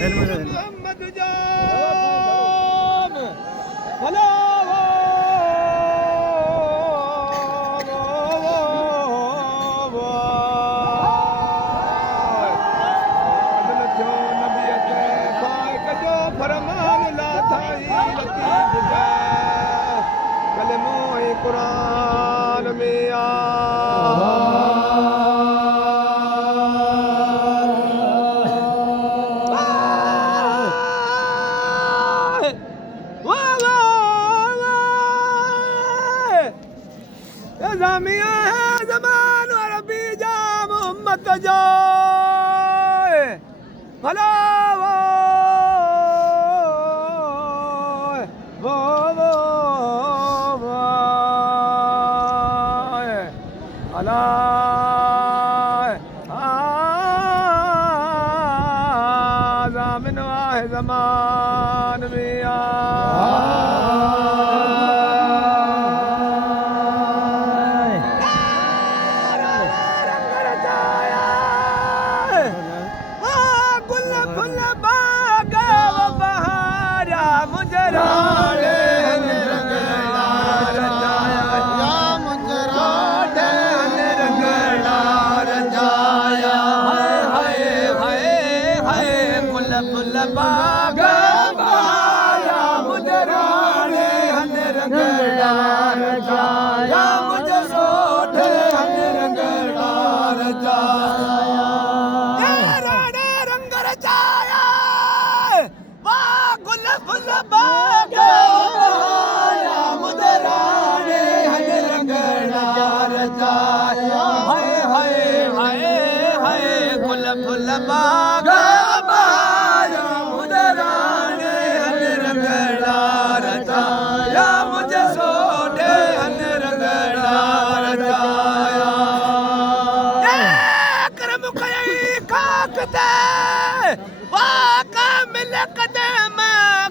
मोहम्मद जान भला कुरान में जामिया है जमान और अभी जा मोहम्मद जाए भला जामिन वाहे जमान में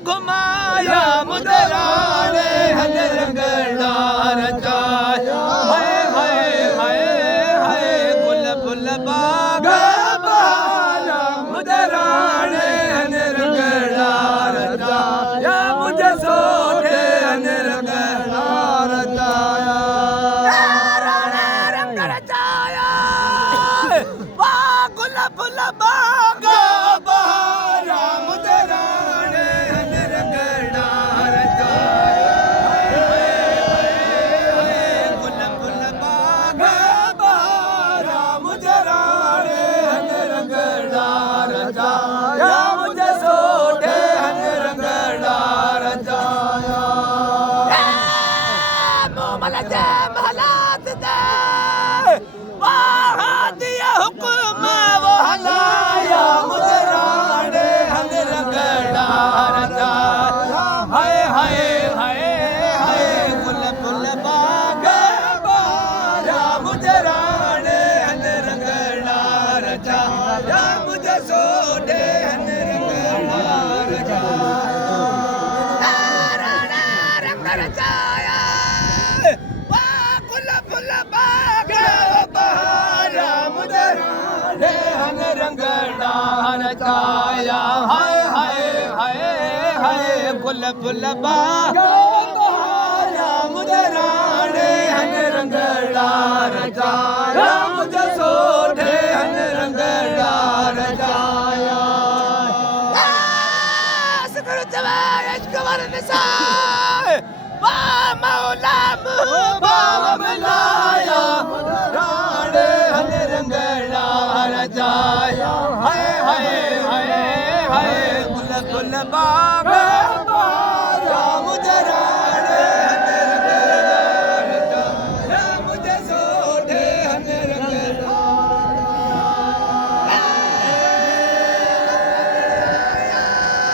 घुमाया मुदराने हल रंगड़ा रचाया हाय हाय हाय हाय गुल फुल बाग बाया मुदराने हल रंगड़ा रचाया मुझे सोटे हल रंगड़ा रचाया रंग रचाया वाह गुल फुल बाग बाया मुदराने रचाया हाय हाय हाय हाय गुल फुल बाग बहारा मुझे राणे हन रंगड़ा रचाया मुझे सोढ़े हन रंगड़ा रचाया सकर जवार इश्क वर निसा वा मौला मुबाव मिलाया राणे हन रंगड़ा रचाया हाय हाय हाय हाय गुल फुल बाग बाया मुझे राणे हन रंगड़ा रचाया मुझे सोढ़े हन रंगड़ा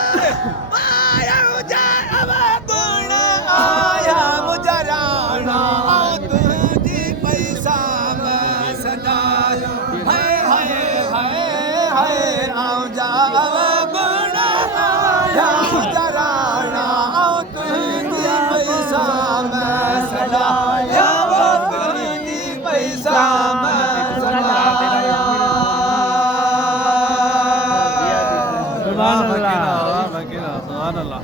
आया मुझे अब गुण आया मुझे राणा तुझी पैसा में सदाया हाय हाय हाय हाय आओ जा गुण आया मुझे राणा तुझी पैसा में सदाया तुझी पैसा में सदाया Subhanallah. Subhanallah.